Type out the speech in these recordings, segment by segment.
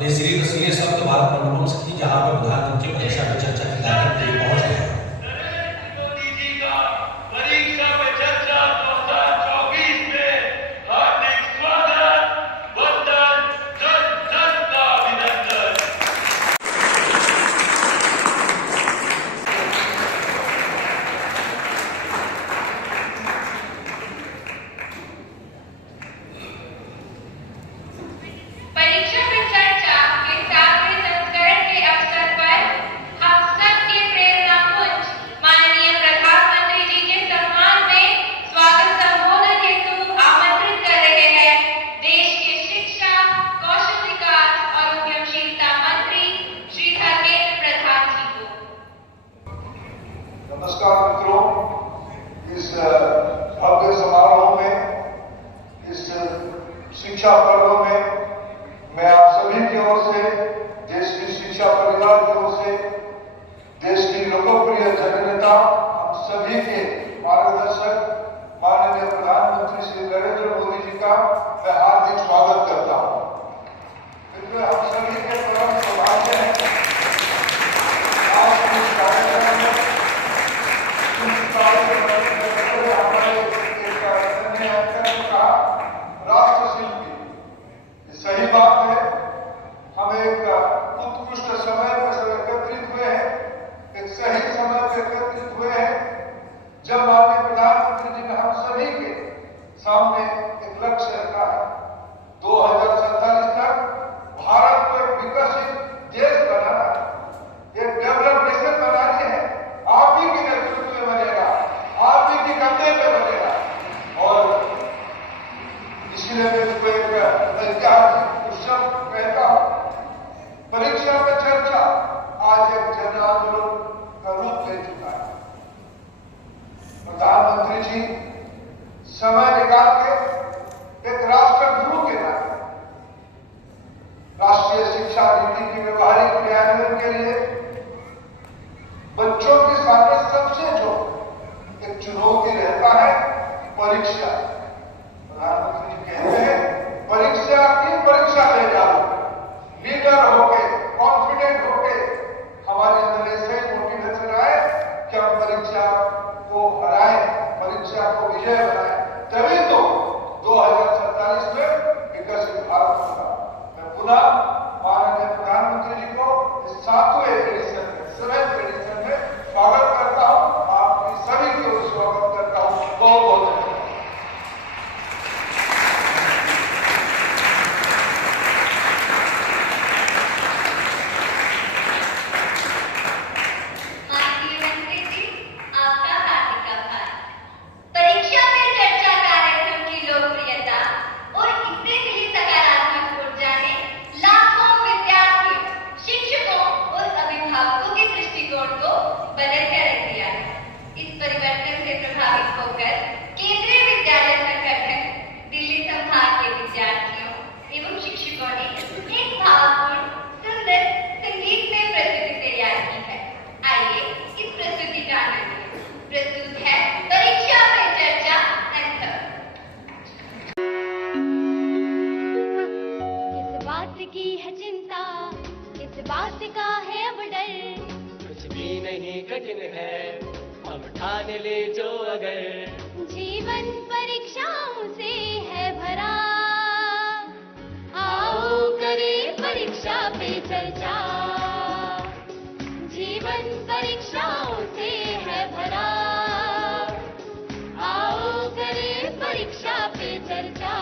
और ये शब्द भारत मंडपम से थी, जहां पर प्रधानमंत्री परीक्षा पे चर्चा के कार्यक्रम के लिए पहुंच गए। नमस्कार मित्रों, इस भव्य समारोह में, इस शिक्षा पर्व में मैं आप सभी की ओर से, देश की शिक्षा परिवार की ओर से, देश की लोकप्रिय जननेता, हम सभी के मार्गदर्शक माननीय प्रधानमंत्री श्री नरेंद्र मोदी जी का मैं हार्दिक स्वागत करता हूं। मित्रों, हम सभी के परम सौभाग्य है आज के इस कार्यक्रम में राष्ट्र शिल्पी। सही बात है, हम एक उत्कृष्ट समय पर एकत्रित हुए हैं, एक सही समय पर एकत्रित हुए हैं, जब माननीय प्रधानमंत्री जी ने हम सभी के सामने एक लक्ष्य रखा है, 2047 तक भारत को एक विकसित देश बनाना है, एक डेवलप नेशन बनानी है। आप ही के नेतृत्व में बनेगा, आप ही के कंधे पे बनेगा। और इसलिए मैं इसको एक ऐतिहासिक उत्सव कहता हूं। परीक्षा पे चर्चा आज एक जन आंदोलन का रूप ले चुका है। प्रधानमंत्री जी समय निकाल के एक राष्ट्र गुरु के नाते राष्ट्रीय शिक्षा नीति की व्यवहारिक क्रियान्वयन के लिए बच्चों के सामने सबसे जो एक चुनौती रहता है, परीक्षा। प्रधानमंत्री जी कहते हैं, परीक्षा की परीक्षा ले जाओ, लीडर होके, कॉन्फिडेंट होके। हमारे अंदर ऐसे ही मोटिवेशन आए कि हम परीक्षा को हराएं, परीक्षा को विजय बनाएं, तभी तो 2047 में विकसित भारत होगा। मैं पुनः माननीय प्रधानमंत्री जी को इस 7वें एडिशन में, 7th एडिशन में स्वागत करता हूं। आपकी सभी को स्वागत करता हूं। बहुत बहुत धन्यवाद। बात का है अब डर, कुछ भी नहीं कठिन है, हम ठान ले जो अगर जीवन परीक्षाओं से है भरा। आओ करें परीक्षा पे चर्चा, जीवन परीक्षाओं से है भरा। आओ करें परीक्षा पे चर्चा।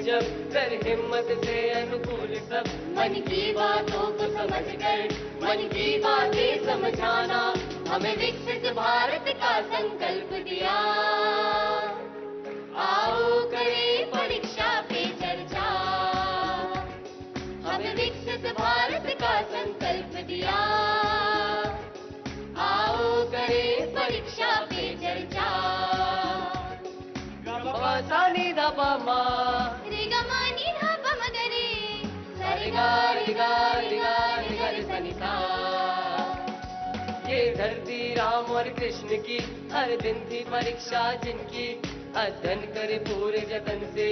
जब कर हिम्मत से अनुकूल सब, मन की बातों को समझकर मन की बातें समझाना, हमें विकसित भारत का संकल्प दिया। आओ करें परीक्षा पे चर्चा, हमें विकसित भारत का संकल्प दिया। आओ करें परीक्षा पे चर्चा। पा मा रे गा मा नी धा पा म ग रे सा रे गा रे गा रे गा रे गा रे सा नि सा। ये धरती राम और कृष्ण की हर दिन थी परीक्षा जिनकी, अध्ययन करे पूरे जतन से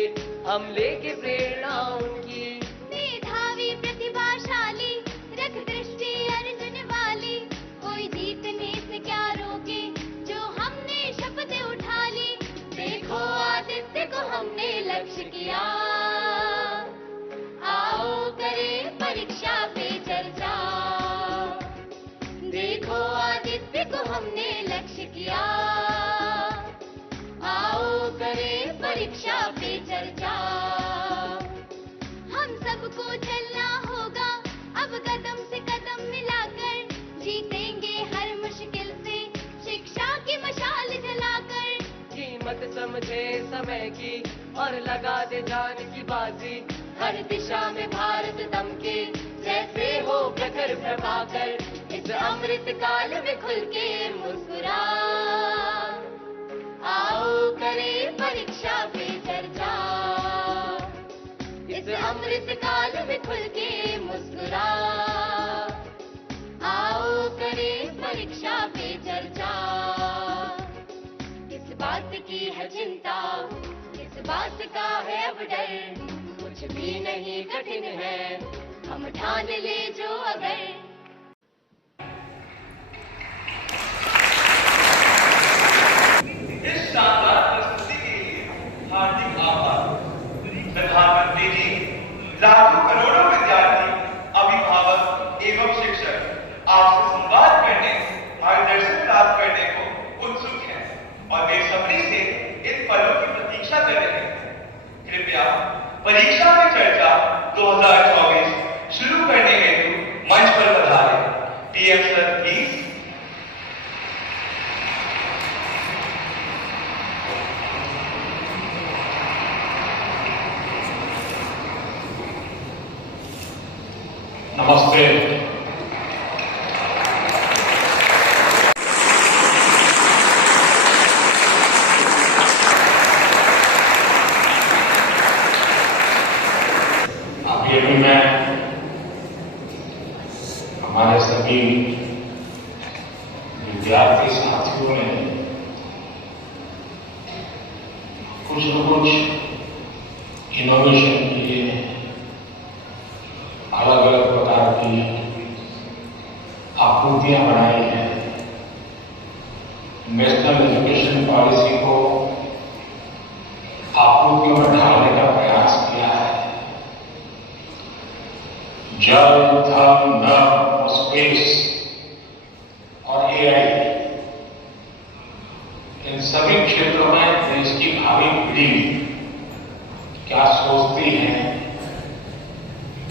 हम लेके प्रेरणा उनकी। मेधावी प्रतिभाशाली रख दृष्टि अर्जुन वाली, कोई जीतने से क्या रोके जो हमने शपथ उठा ली। देखो आदित्य को हमने लक्ष्य किया, आओ करें परीक्षा पे चर्चा। देखो आदित्य को हमने लक्ष्य किया, आओ करें परीक्षा पे चर्चा। हम सबको चलना होगा अब कदम से कदम मिलाकर, जीतेंगे हर मुश्किल से शिक्षा की मशाल जलाकर। कीमत समझे समय की और लगा दे जान की बाजी, हर दिशा में भारत दमके जैसे हो प्रखर प्रभाकर। इस अमृत काल में खुल के मुस्कुरा, आओ करें परीक्षा पे चर्चा। इस अमृत काल में खुल के मुस्कुरा, आओ करें परीक्षा पे चर्चा। किस बात की है चिंता, किस बात का है अब डर, कुछ भी नहीं कठिन है हम ठान ले जो अगर। इस शानदार प्रस्तुति के लिए हार्दिक आभार। प्रधानमंत्री जी, लाखों करोड़ों विद्यार्थी, अभिभावक एवं शिक्षक आपसे संवाद करने, मार्गदर्शन प्राप्त करने को उत्सुक हैं और बेसब्री से इन पलों की प्रतीक्षा कर रहे हैं। कृपया परीक्षा पे चर्चा 2024 शुरू करने हेतु मंच पर पधारें। PM sir please. नमस्ते। अभी अभी मैं हमारे सभी विद्यार्थी साथियों ने कुछ न कुछ इनोवेशन के लिए अलग अलग प्रकार की आकृतियां बनाई हैं। नेशनल एजुकेशन पॉलिसी को आकृतियों में ढालने का प्रयास किया है। जल, धन, नभ, स्पेस और एआई, इन सभी क्षेत्रों में देश की भावी पीढ़ी क्या सोचती है,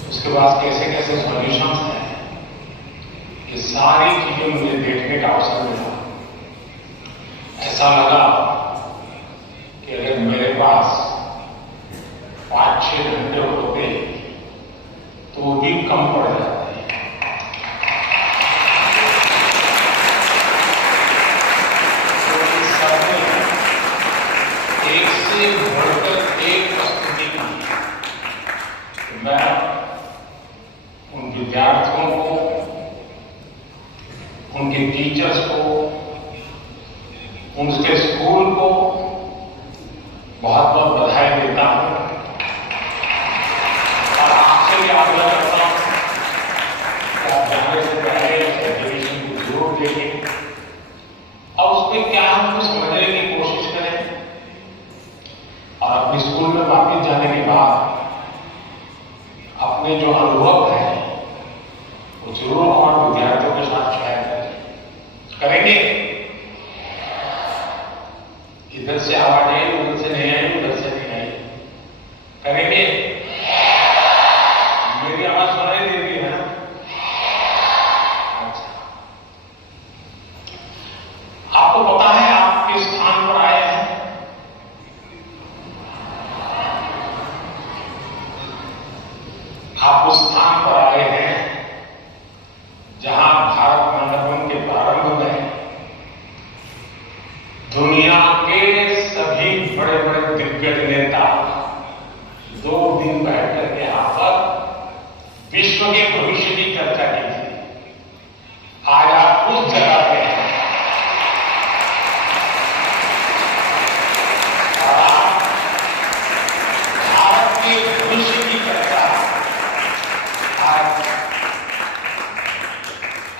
उसके बाद कैसे कैसे सॉल्यूशंस हैं, ये सारी चीजें मुझे देखने का अवसर मिला। ऐसा लगा कि अगर मेरे पास 5-6 घंटे होते तो वो भी कम पड़ जाते हैं। तो इस समय एक से बढ़कर एक प्रस्तुति की मैं उन विद्यार्थियों को, उनके टीचर्स को, उनके स्कूल को बहुत बहुत बधाई देता हूं और आपसे भी आग्रह करता हूं कि आप जाने से पहले एजुकेशन को जरूर देखें और उसमें क्या हम समझने की कोशिश करें और अपने स्कूल में वापस जाने के बाद अपने जो अनुभव है वो जरूर हमारे विद्यार्थियों के साथ शेयर करेंगे। इधर से आवाज आई, उधर से नहीं आई, उधर से विश्व के भविष्य की चर्चा की थी। आज आप उस जगह पे हैं और आप भारत के भविष्य की चर्चा आज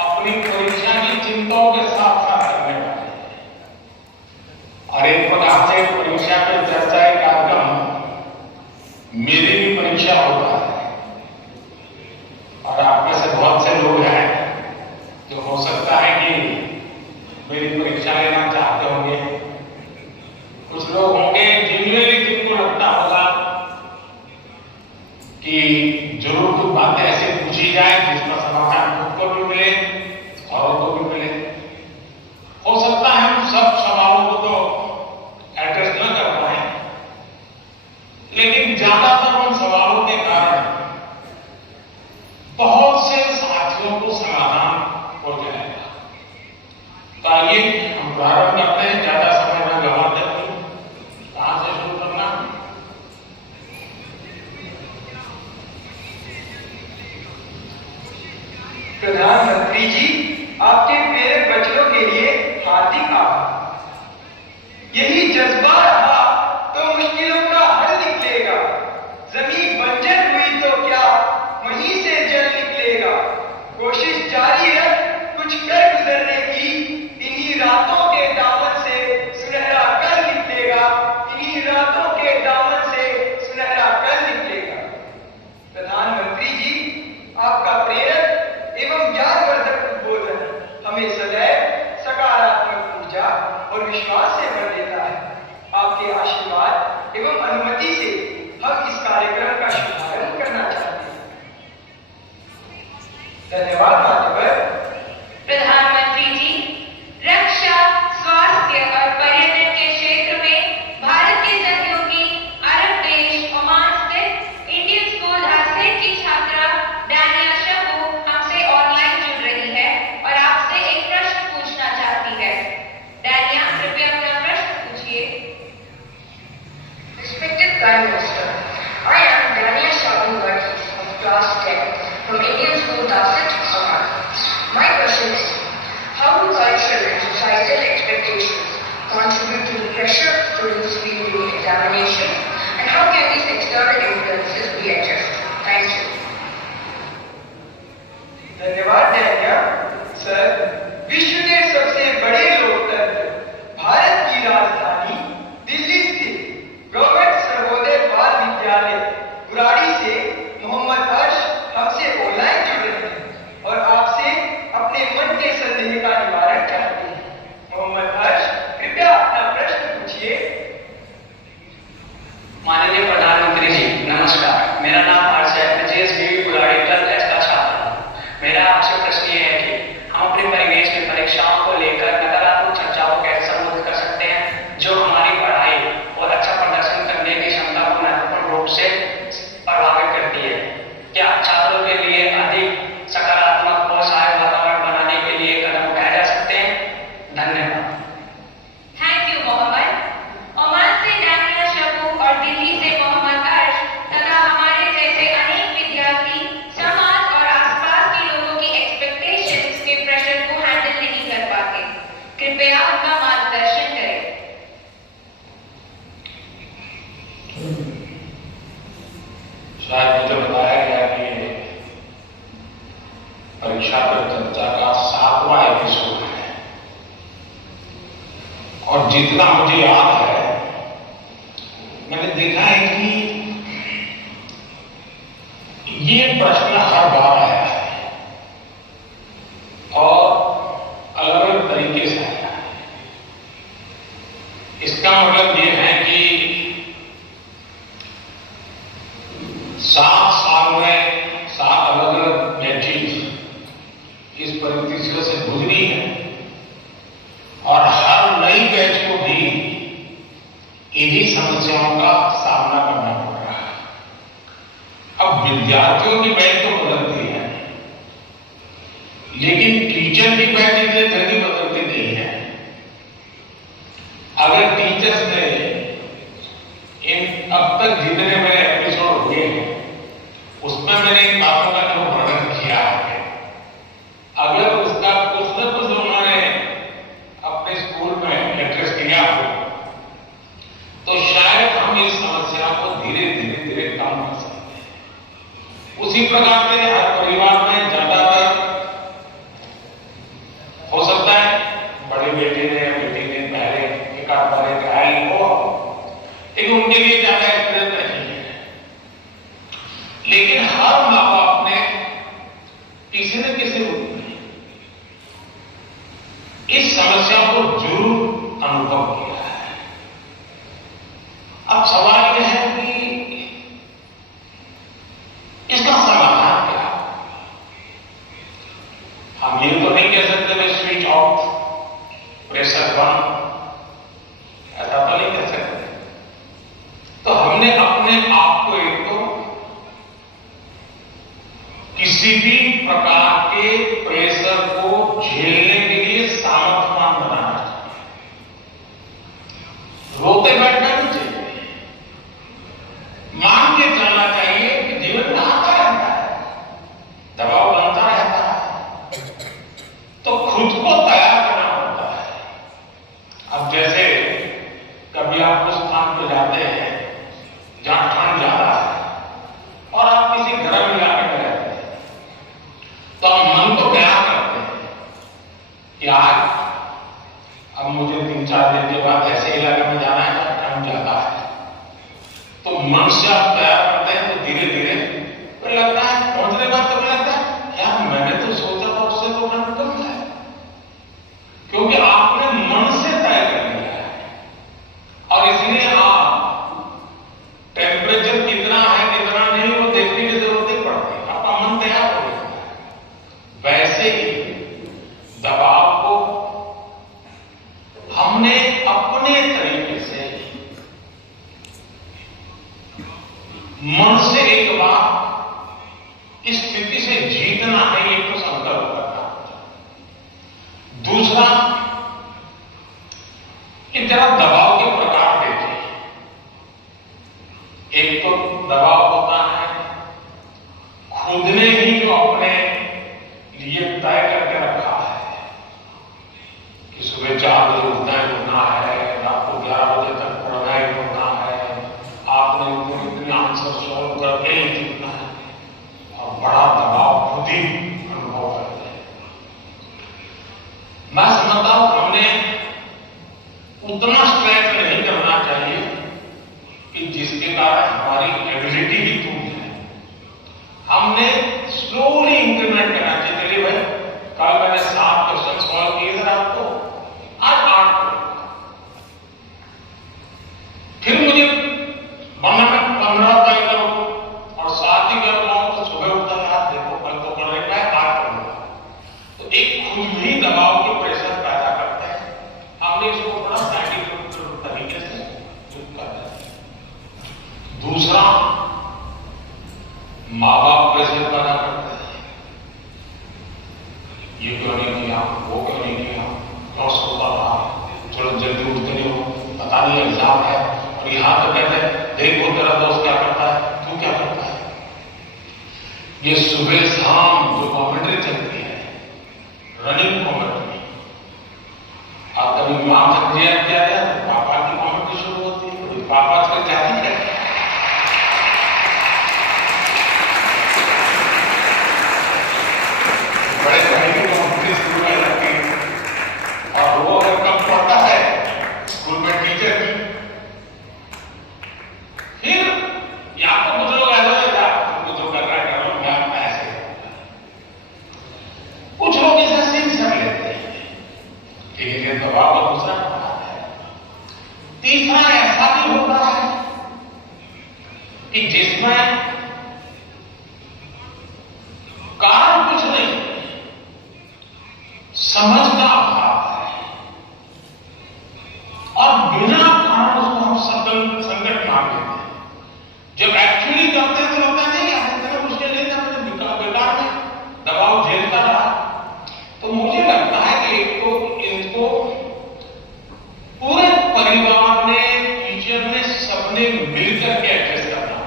अपनी परीक्षा की चिंताओं के साथ साथ करने वाले हैं। और एक प्रकार से परीक्षा पर चर्चा एक कार्यक्रम मेरी भी परीक्षा होता है और आप में से बहुत से लोग हैं जो हो सकता है कि मेरी परीक्षा लेना चाहते होंगे। कुछ लोग होंगे जिनको लगता होगा कि जरूर कुछ बातें ऐसे पूछी जाए जिसका समाधान खुद को भी मिले और को भी मिले। हो सकता है हम सब सवालों को तो एड्रेस न कर पाए, लेकिन ज्यादातर उन सवालों के कारण बहुत से साथियों को समाधान हो जाएगा। तो आइए हम प्रारंभ करते हैं, ज्यादा समय में गंवाते नहीं। कहां से शुरू करना? प्रधानमंत्री जी, आपके प्रेरक वचनों के लिए हार्दिक आभार। यही जज्बा रहा तो मुश्किलों का हल निकलेगा। जमीन बंजर हुई तो क्या वहीं से जल निकलेगा। कोशिश जारी रख कुछ कर गुजरने की, इन्हीं रातों के दामन से सुनहरा कल निकलेगा। इन्हीं रातों के दामन से सुनहरा कल निकलेगा। प्रधानमंत्री जी, आपका प्रेरक एवं ज्ञानवर्धक उद्बोधन हमें सदैव सकारात्मक ऊर्जा और विश्वास से भर देता है। आपके आशीर्वाद एवं अनुमति से हम इस कार्यक्रम का शुभारंभ करना चाहते हैं। धन्यवाद मान्यवर। प्रधानमंत्री जी, रक्षा, स्वास्थ्य और पर्यटन के क्षेत्र में भारत के सहयोगी अरब देश ओमान स्थित इंडियन स्कूल धासित की छात्रा डानिया शबू हमसे ऑनलाइन जुड़ रही है और आपसे एक प्रश्न पूछना चाहती है। डानिया, कृपया अपना प्रश्न पूछिए। Respected Prime Minister, I am Dania Shabu Varghese of Class 10 from Indian School Dhasit, Oman. My question is, how do cultural and societal expectations contribute to the pressure students feel during examination, and how can these external influences be addressed? Thank you. धन्यवाद Dania. Sir, विश्व के सबसे बड़े लोकतंत्र भारत की राजधानी दिल्ली स्थित government Sarvodaya बाल विद्यालय बुराड़ी से मोहम्मद हर्ष हमसे ऑनलाइन जुड़ रहे हैं और आपसे अपने मन के संदेह का निवारण चाहते हैं। मोहम्मद हर्ष, कृपया अपना प्रश्न पूछिए। माननीय प्रधानमंत्री जी, नमस्कार। मेरा नाम हर्ष है। मैं JSBV बुराड़ी क्लब एस का छात्र हूँ। मेरा आपसे प्रश्न ये है कि हम अपने परिवेश में परीक्षाओं को लेकर नकारात्मक चर्चा को कैसे संबोधित कर सकते हैं, जो हमारी पढ़ाई और अच्छा प्रदर्शन करने की क्षमता को महत्वपूर्ण रूप से प्रभावित करती है। क्या छात्रों के लिए अधिक सकारात्मक और सहायक वातावरण बनाने के लिए कदम उठाए जा सकते हैं? धन्यवाद। Thank you Mohammed. ओमान से डानिया शबू और दिल्ली से मोहम्मद अर्श तथा हमारे जैसे अनेक विद्यार्थी समाज और आसपास के लोगों की एक्सपेक्टेशंस के प्रेशर को हैंडल नहीं कर पाते। कृपया उनका मार्गदर्शन करें। शायद मुझे बताया गया कि परीक्षा पर चर्चा का 7वां एपिसोड है और जितना मुझे याद है मैंने देखा है कि ये प्रश्न हर बार आया है और अलग अलग तरीके से आया है। इसका मतलब ये है कि 7 साल में 7 अलग अलग बैचेज इस परिस्थितियों से गुजरी है और हर नई बैच को भी इन्हीं समस्याओं का सामना करना पड़ रहा है। अब विद्यार्थियों की बैच तो बदलती है, लेकिन टीचर की बैच इतने जल्दी बदलती नहीं है। अगर टीचर्स ने इन अब तक जितने मेरे एपिसोड हुए हैं उसमें मैंने इन बातों का जो वर्णन किसी न किसी रूप में इस समस्या को जरूर अनुभव किया है। अब सवाल यह है कि इसका समाधान क्या है? हम ये तो नहीं कह सकते स्विच ऑफ प्रेशर बंद, ऐसा तो नहीं कह सकते। तो हमने अपने आप को एक तो किसी भी प्रकार के प्रेशर को झेलने के लिए सामर्थ्यवान बनाना चाहिए। रोते बैठना नहीं चाहिए, मान के चलना चाहिए कि जीवन में आता रहता है, दबाव बनता रहता है, तो खुद को तैयार करना पड़ता है। अब जैसे कभी आप उस स्थान पर जाते हैं जहां ठंड ज्यादा है और आप किसी गर्म इलाके में रहते हैं, तो हम मन को तैयार करते हैं कि आज अब मुझे 3-4 दिन के बाद ऐसे इलाके में जाना है जहां ठंड ज्यादा है। तो मन से आप तैयार करते हैं तो धीरे धीरे तो लगता है, पहुंचने के बाद तो लगता है यार मैंने तो सोचा था उससे तो ठंड कम है, क्योंकि आपने मन से तय कर लिया है। और इसलिए आप टेम्परेचर कितना है कितना नहीं वो देखने की जरूरत नहीं पड़ती, आपका मन तैयार हो जाता है। वैसे ही दबाव को हमने अपने तरीके से मन से एक बार इस स्थिति से जीतना है, एक तो संकल्प करना। दूसरा कि जरा दबाव के प्रकार देखिए। एक तो दबाव होता है खुद ने ही जो अपने लिए तय करके रखा है कि सुबह 4 बजे उठना है, रात को 11 बजे तक पढ़ना ही पढ़ना है, आपने इतने आंसर सॉल्व करके ही जीतना है, और बड़ा दबाव खुद ही अनुभव करते हैं। मैं समझता हूं हमने उतना स्ट्रेस नहीं करना चाहिए कि जिसके कारण हमारी एबिलिटी ही टूट जाए। हमने स्लोली इंक्रीमेंट करना चाहिए। चलिए भाई, कल मैंने 7 क्वेश्चन सॉल्व किए थे आपको, आज 8 करूंगा, फिर मुझे बनना में 15 तय करूं और 7 ही कर पाऊं तो सुबह उठता है यार देखो कल तो कर रहे 8 करूंगा। तो एक खुद ही दबाव के प्रेशर पैदा करते हैं। हमने इसको थोड़ा साइंटिफिक तरीके से चुप कर दिया। दूसरा, माँ बाप प्रेशर पैदा करते हैं, ये क्यों नहीं किया, वो क्यों नहीं किया, क्यों सोता रहा, चलो जल्दी उठते नहीं हो, पता नहीं एग्जाम है, और यहां तो कहते हैं देखो तेरा दोस्त क्या करता है, तू क्या करता है। ये सुबह शाम जो कॉमेंट्री चलती है, रनिंग कॉमेंट्री, और कभी मां तक क्या है तो पापा की कॉमेंट्री शुरू होती है, पापा से क्या है बड़े भाई की कॉमेंट्री शुरू हो जाती है। और वो अगर कम पढ़ता है स्कूल में टीचर की, फिर या तो कुछ लोग ऐसा कुछ जो कर रहा है करो, मैं ऐसे, कुछ लोग इसे सीख कर लेते हैं, लेकिन ये दबाव का दूसरा प्रकार है। तीसरा ऐसा भी होता है कि जिसमें कारण कुछ नहीं, समझ का अभाव है, और बिना कारण उसको हम संकट मान लेते हैं। जब एक्चुअली करते हैं तो लगता नहीं है मुश्किल नहीं था, बेकार में दबाव झेलता रहा। तो मुझे लगता है कि एक तो इनको पूरे परिवार ने, टीचर ने, सबने मिलकर के एडजस्ट करना।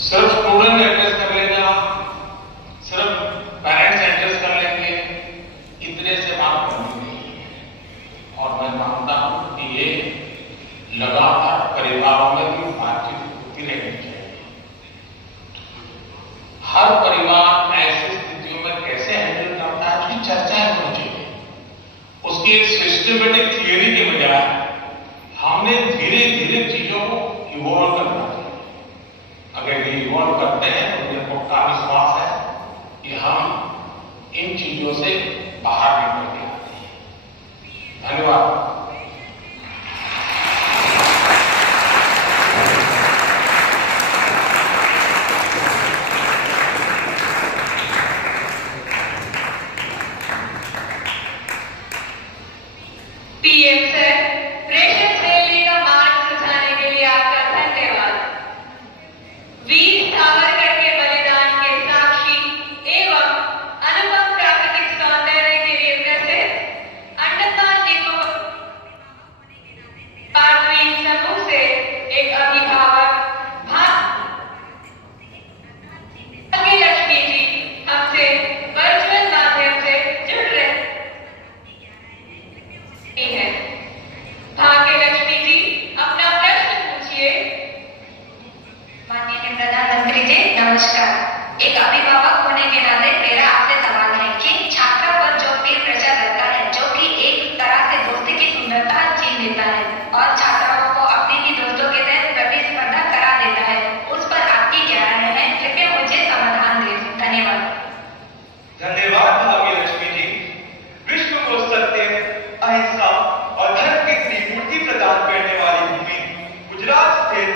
सिर्फ स्टूडेंट एडजस्ट कर लेगा, सिर्फ पेरेंट्स एडजस्ट कर चीजों से बाहर निकल के आती है। धन्यवाद। पीएम सर, प्रेषक रैली का मार्ग सुझाने के लिए आपका धन्यवाद। वीर सावरकर के बलिदान के साक्षी एवं अनुपम प्राकृतिक सौंदर्य के लिए प्रसिद्ध अंडमान निकोबार द्वीप समूह से एक अभिभावक भाग्यलक्ष्मी जी हमसे वर्चुअल माध्यम से जुड़ रहे हैं। भाग्यलक्ष्मी जी, अपना प्रश्न पूछिए। माननीय प्रधानमंत्री जी नमस्कार। एक अभिभावक होने के नाते मेरा आपसे सवाल है कि छात्रा पर जो पीर प्रेशर रहता है, जो कि एक तरह से दोस्ती की सुंदरता छीन लेता है और छात्राओं को अपने ही दोस्तों के तहत प्रतिस्पर्धा करा देता है, उस पर आपकी क्या राय है? कृपया मुझे समाधान दें। धन्यवाद। धन्यवाद भाग्यलक्ष्मी जी। विश्व को सत्य, अहिंसा और धर्म की त्रिमूर्ति प्रदान करने वाली भूमि गुजरात स्थित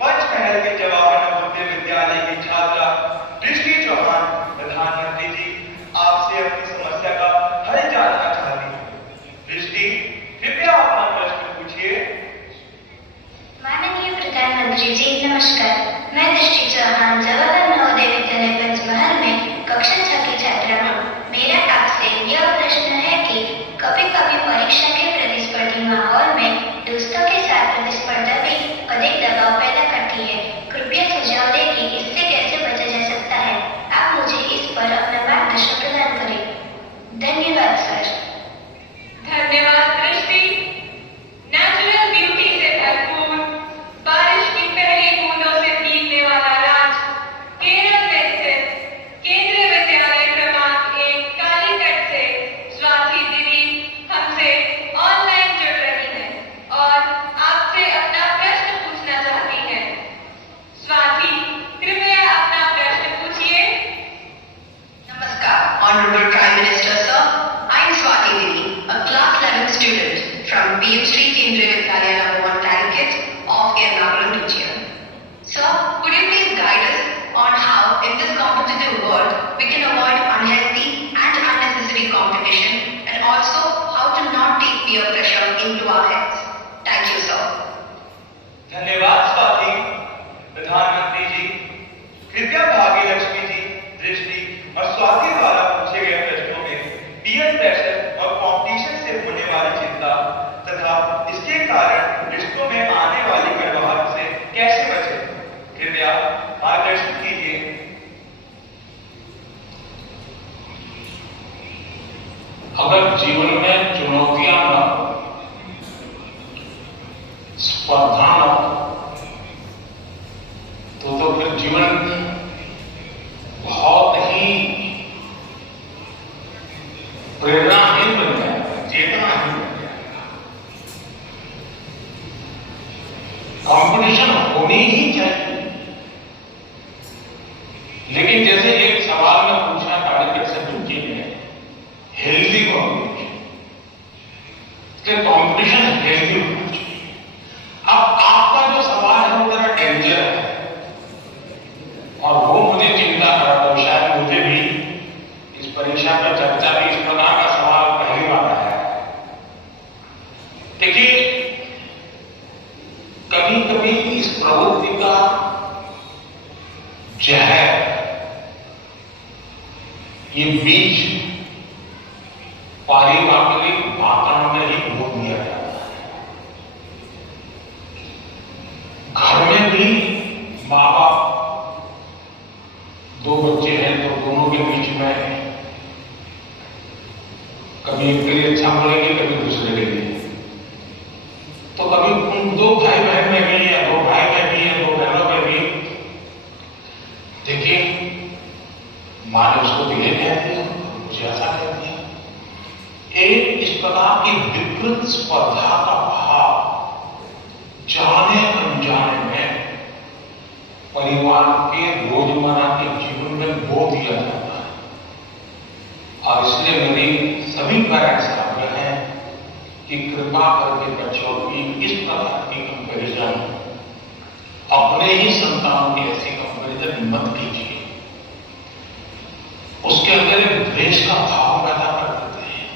पंचमहल के जवाहर नवोदय विद्यालय की छात्रा दृष्टि चौहान, प्रधानमंत्री जी आपसे अपनी समस्या का हल जानना चाहती हूँ। दृष्टि, कृपया अपना प्रश्न पूछिए। माननीय प्रधानमंत्री जी नमस्कार। मैं दृष्टि चौहान, जवाहर नवोदय विद्यालय पंचमहल में कक्षा 6 की छात्रा हूँ। मेरा आपसे यह प्रश्न है कि कभी कभी परीक्षा के प्रतिस्पर्धी माहौल में दोस्तों के साथ प्रतिस्पर्धा भी अधिक दबाव पैदा करती है। कृपया सुझाव दें कि इससे कैसे बचा जा सकता है। आप मुझे इस पर अपना मार्गदर्शन प्रदान करें। धन्यवाद सर। धन्यवाद दृष्टि। नेचुरल ब्यूटी से भरपूर, बारिश की पहली बूंदों से भीगने वाला राज्य केरल में स्थित केंद्रीय विद्यालय क्रमांक 1 कालीकट से स्वाति दीदी हमसे ऑनलाइन जुड़ रही हैं और आपसे अपना प्रश्न पूछना चाहती हैं। स्वाति, कृपया अपना प्रश्न पूछिए। Namaskar, Honorable Prime Minister Sir. I am Swati Devi, a class 11 student from PM Sri Kendriya Vidyalaya No. 1 Calicut of Ernakulam region. Sir, could you please guide us on how in this competitive world we can avoid unhealthy and unnecessary competition and also how to not take peer pressure into our heads? Thank you, sir. धन्यवाद स्वाति। प्रधानमंत्री जी, कृपया भाग्यलक्ष्मी जी, दृष्टि और स्वाति द्वारा पूछे गए प्रश्नों में पीयर प्रेशर और कंपटीशन से होने वाली चिंता तथा इसके कारण रिश्तों में आने वाली कड़वाहट से कैसे बचें, कृपया मार्गदर्शन कीजिए। अगर जीवन में चुनौतियां न हो, स्पर्धा न हो, तो फिर जीवन बहुत ही प्रेरणाहीन बन जाएगा, चेतनाहीन बन जाएगा। कंपटीशन होनी ही चाहिए, लेकिन जैसे एक सवाल में पूछा कालीकट से पूछी है, हेल्दी कंपटीशन, इसलिए कंपटीशन हेल्दी होना चाहिए। अब आपका जो सवाल है वो जरा डेंजर है और वो मुझे चिंता करा, तो शायद मुझे भी इस परीक्षा पर चर्चा भी इस प्रकार का सवाल पहली बार आया है। देखिए, कभी कभी इस प्रवृत्ति का जहर, ये बीज पारिवारिक वातावरण में ही बो दिया जाता है। घर में भी माँ बाप, दो बच्चे हैं तो दोनों के बीच में कभी एक के लिए अच्छा बोलेंगे, कभी दूसरे के लिए, तो कभी उन दो भाई बहन में भी या दो भाई में भी या दो बहनों में भी देखिए, माँ ने उसको भी कहती है, मुझे ऐसा कहती है। एक इस प्रकार की विकृत स्पर्धा का भाव जाने अनजाने में परिवार के रोजमर्रा के जीवन में बो दिया जाता है और इसलिए मेरी सभी पेरेंट्स से आग्रह है कि कृपा करके बच्चों की इस प्रकार की कंपैरिजन, अपने ही संतान की ऐसी कंपैरिजन मत कीजिए। उसके अंदर एक द्वेष का भाव पैदा कर देते हैं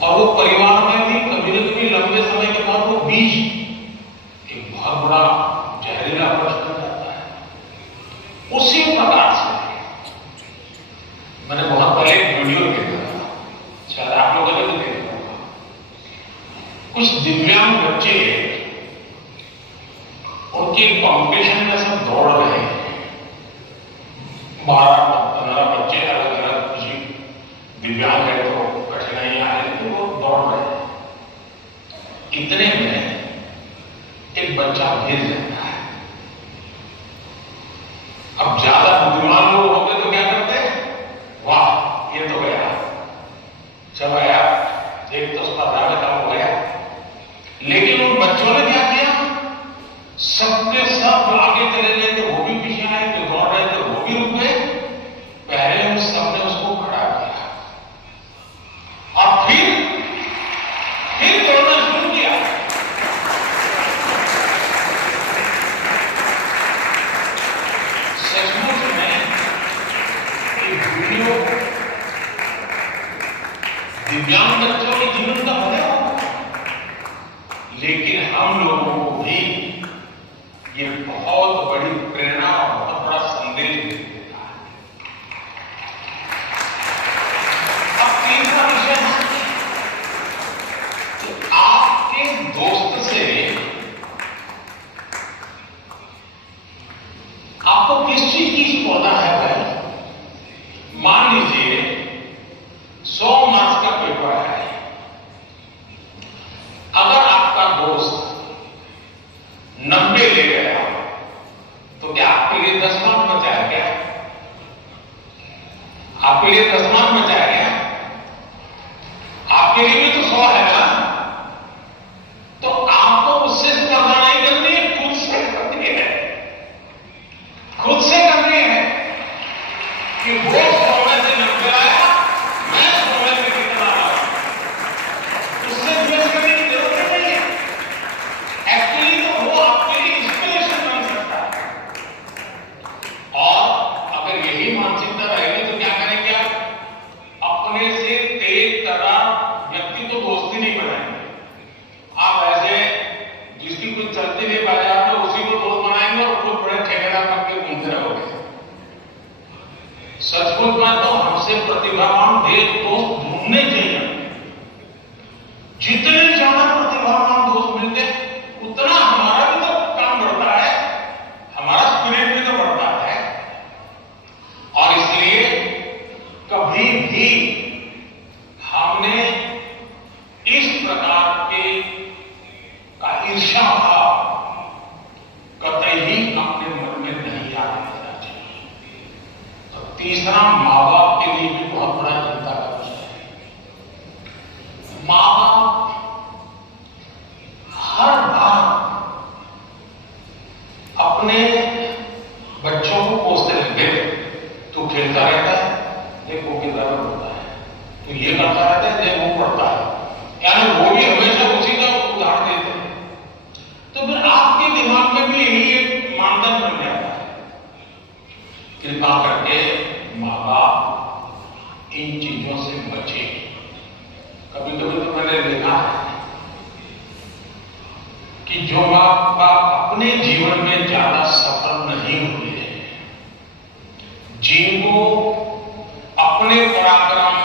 और वो परिवार में भी कभी न कभी लंबे समय के बाद वो बीज एक बहुत बड़ा जहरीला प्रश्न बन जाता है। उसी प्रकार से मैंने बहुत पहले एक वीडियो देखा था, शायद आप लोगों ने भी देखा होगा। कुछ दिव्यांग बच्चे उनके कंपटीशन में सब दौड़ रहे हैं, 12-15 बच्चे अलग अलग, किसी दिव्यांग है तो कठिनाइयां आ रही तो वो दौड़ रहे हैं। इतने में एक बच्चा गिर जाता है। अब ज्यादा बुद्धिमान लोग होते तो क्या करते, वाह ये तो गया, चलो यार एक तो उसका ज्यादा काम हो गया। लेकिन उन बच्चों ने क्या किया, सबके सब आगे चले गए तो वो भी पीछे आए, जो दौड़ रहे थे वो भी रुक गए। पहले उस सबने उसको खड़ा किया और फिर दौड़ना शुरू किया। सचमुच में एक वीडियो दिव्यांग बच्चों के जीवन का भला होगा, लेकिन हम लोगों को भी ये बहुत बड़ी प्रेरणा और बहुत बड़ा संदेश देता है। अब तीसरा विषय है कि आपके दोस्त से आपको किस चीज की स्पर्धा है भाई। मान लीजिए 100 मार्क्स का पेपर है, अगर आपका दोस्त 90 ले गया तो क्या आपके लिए 10 मार्क बचाया क्या? आपके लिए 10 मार्क बचाया क्या? आपके लिए भी तो 100 है ना। तो आपको उससे स्पर्धा नहीं करनी है, खुद से करनी है। खुद से करनी है कि वो 100 में से 90 आया, मैं 100 में से कितना आया। उससे द्वेष करने की जरूरत नहीं है। एक्चुअली तो वो आपके लिए इंस्पिरेशन बन सकता है। और अगर यही मानसिकता रहेगी तो क्या करेंगे आप, अपने से तेज तरार व्यक्ति तो दोस्ती नहीं बनाएंगे। आप ऐसे जिसकी कुछ चलती नहीं बाजार में उसी को दोस्त बनाएंगे और खुद बड़े ठेकेदार बन के घूमते रहोगे। सचमुच में तो हमसे प्रतिभावान देश दोस्त ढूंढने चाहिए। जितने ज्यादा प्रतिभावान दोस्त मिलते उतना हमारा भी तो काम बढ़ता है, हमारा स्पिरिट भी तो बढ़ता है। और इसलिए कभी भी हमने इस प्रकार के का ईर्ष्या भाव कतई ही अपने मन में नहीं आने देना चाहिए। तो तीसरा, माँ बाप के लिए भी बहुत बड़ा चिंता का विषय है। माँ बाप हर बार अपने बच्चों को कोसते रहते हैं। तू खेलता रहता है, देखो कितना बढ़ता है, तो ये करता रहता है, देखो वो पढ़ता है। यानी वो भी हमेशा उसी का उदाहरण देते हैं। तो फिर आपके दिमाग में भी यही एक मानदंड बन जाता है। कृपा करके माँ बाप इन चीजों से बचे। कभी कभी तो मैंने देखा है कि जो माँ बाप अपने जीवन में ज्यादा सफल नहीं हुए, जिनको अपने पराक्रम,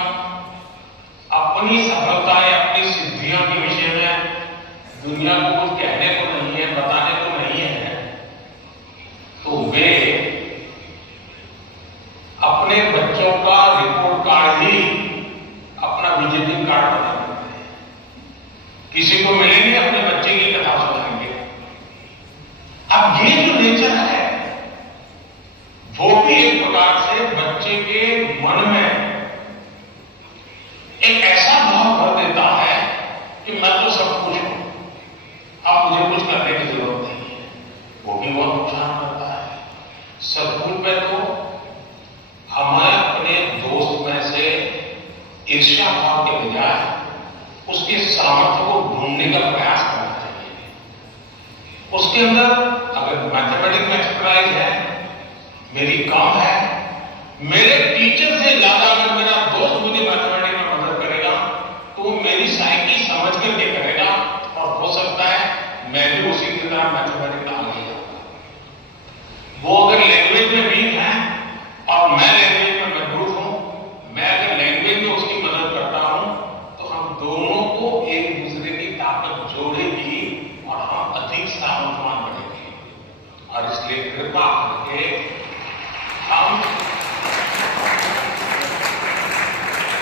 अपनी सफलताएं, अपनी सिद्धियों के विषय में दुनिया को कुछ कहने को नहीं है, बताने को नहीं है, तो वे अपने बच्चों का रिपोर्ट कार्ड ही अपना विजिटिंग कार्ड बना देते हैं। किसी को मिलेंगे, अपने बच्चे की कथा सुनाएंगे। अब ये जो नेचर है वो भी एक प्रकार से बच्चे के मन में एक ऐसा भाव भर देता है कि मैं तो सब कुछ हूं, अब मुझे कुछ करने की जरूरत नहीं है। वो भी बहुत नुकसान करता है। सचमुच में तो हमें अपने दोस्त में मेरे टीचर से ज्यादा अगर मेरा दोस्त मुझे मैथमेटिक्स में मदद करेगा तो वो मेरी साइकी समझ करके करेगा, और हो सकता है मैं भी उसी की तरह मैथमेटिक्स में आगे जाऊंगा। वो अगर लैंग्वेज में वीक है और मैं लैंग्वेज में मजबूत हूं, मैं अगर लैंग्वेज में उसकी मदद करता हूं, तो हम दोनों को एक दूसरे की ताकत जोड़ेगी और हम अधिक सामर्थ्यवान बनेंगे। और इसलिए कृपा करके हम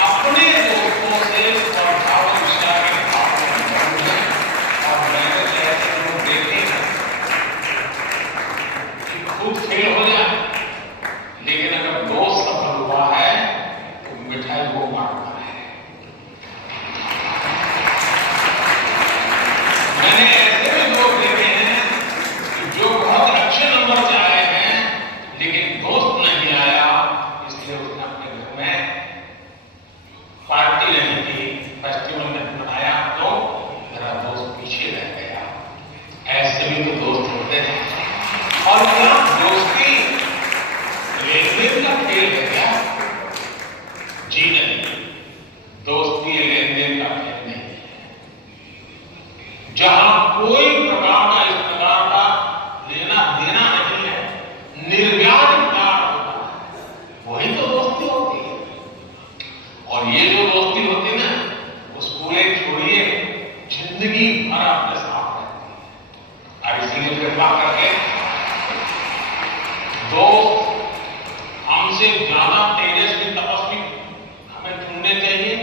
अपने दोस्तों से स्वभाव विचार के भाव में बनें। और मैंने ऐसे लोग देखे हैं कि खुद फेल हो जाए, लेकिन अगर दोस्त सफल हुआ है तो मिठाई वो बांटता है। मैंने ऐसे भी लोग देखे हैं कि जो बहुत अच्छे नंबर से आए हैं लेकिन दोस्त नहीं आया, इसलिए उसने अपने घर में पार्टी नहीं की, फेस्टिवल नहीं मनाया, तो मेरा दोस्त पीछे रह गया। ऐसे भी तो दोस्त होते हैं। और क्या दोस्ती लेन-देन का खेल है क्या? जी नहीं, दोस्ती लेन-देन का खेल नहीं है। जहां कोई प्रकार का इस प्रकार का लेना देना नहीं है, निर्व्याज प्यार होता है, वही तो दोस्ती होती है। और ये जो दोस्ती होती है ना, उसको एक छोड़िए, जिंदगी भर आपके साथ रहती है। और इसीलिए कृपा करके दोस्त हमसे ज्यादा तेजस्वी तपस्वी हमें चुनने चाहिए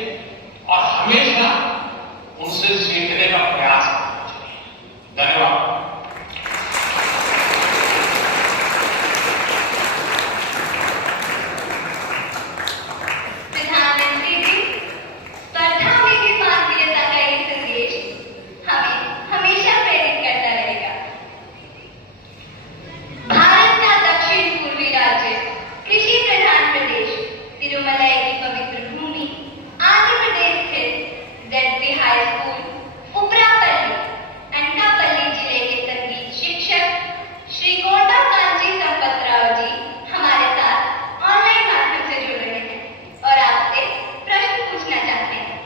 और हमेशा उनसे सीखने का प्रयास करना चाहिए। धन्यवाद। प्रधानमंत्री जी, स्पर्धा में भी मानवीयता का ये संदेश हमें हमेशा प्रेरित करता रहेगा। भारत का दक्षिण पूर्वी राज्य, कृषि प्रधान प्रदेश, तिरुमलाई की पवित्र भूमि, आंध्र प्रदेश स्थित जेडपी हाई स्कूल उपरापल्ली, अंटापल्ली जिले के संगीत शिक्षक श्री गोंडा कांजी संपतराव जी हमारे साथ ऑनलाइन माध्यम से जुड़ रहे हैं और आपसे प्रश्न पूछना चाहते हैं।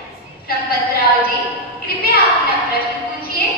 संपतराव जी, कृपया अपना प्रश्न पूछिए।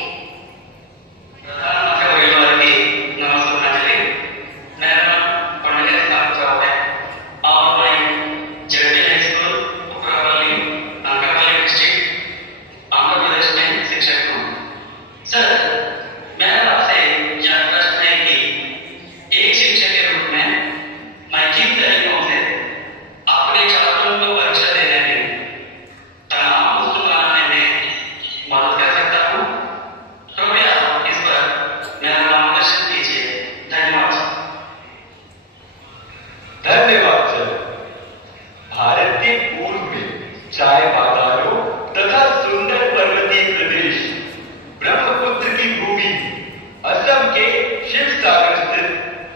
धन्यवाद सर। भारत के पूर्व में चाय बागानों तथा सुंदर पर्वतीय प्रदेश, ब्रह्मपुत्र की भूमि, असम के शिवसागर स्थित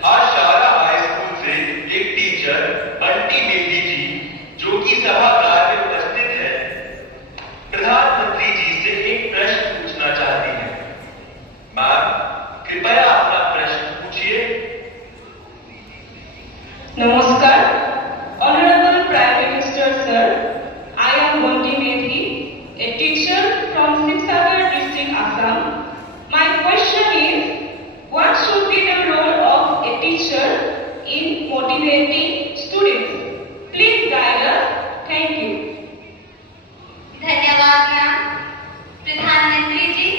हाशारा हाई स्कूल से एक टीचर बंटी बेदी जी, जो कि सभागार में उपस्थित है, प्रधानमंत्री जी से एक प्रश्न पूछना चाहती हैं। मैम, कृपया अपना प्रश्न पूछिए। Namaskar, Honorable Prime Minister Sir, I am Bonti Medhi, a teacher from Sivsagar district, Assam. My question is, what should be the role of a teacher in motivating students? Please guide us. Thank you. धन्यवाद ma'am. प्रधानमंत्री जी,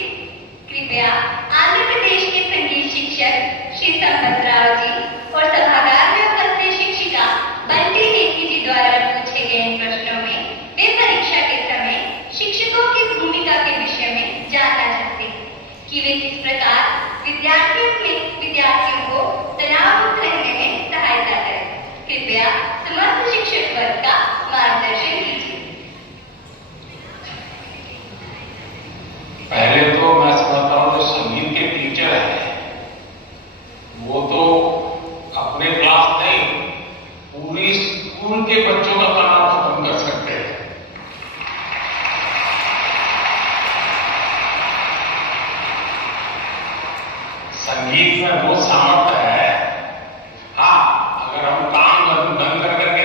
कृपया आंध्र प्रदेश के संगीत शिक्षक श्री संपतराव जी और सभागार में उपस्थित शिक्षिका बंटी बेदी जी द्वारा पूछे गए इन प्रश्नों में वे परीक्षा के समय शिक्षकों की भूमिका के विषय में जानना चाहते हैं कि वे किस प्रकार विद्यार्थियों को तनावमुक्त रहने में सहायता करें। कृपया समस्त शिक्षक वर्ग का मार्गदर्शन कीजिए। पहले तो मैं समझता हूं जो संगीत के टीचर हैं वो तो अपने क्लास नहीं, पूरी स्कूल के बच्चों का तनाव खत्म कर सकते हैं। संगीत में वो सामर्थ्य है। हाँ, अगर हम काम बंद कर करके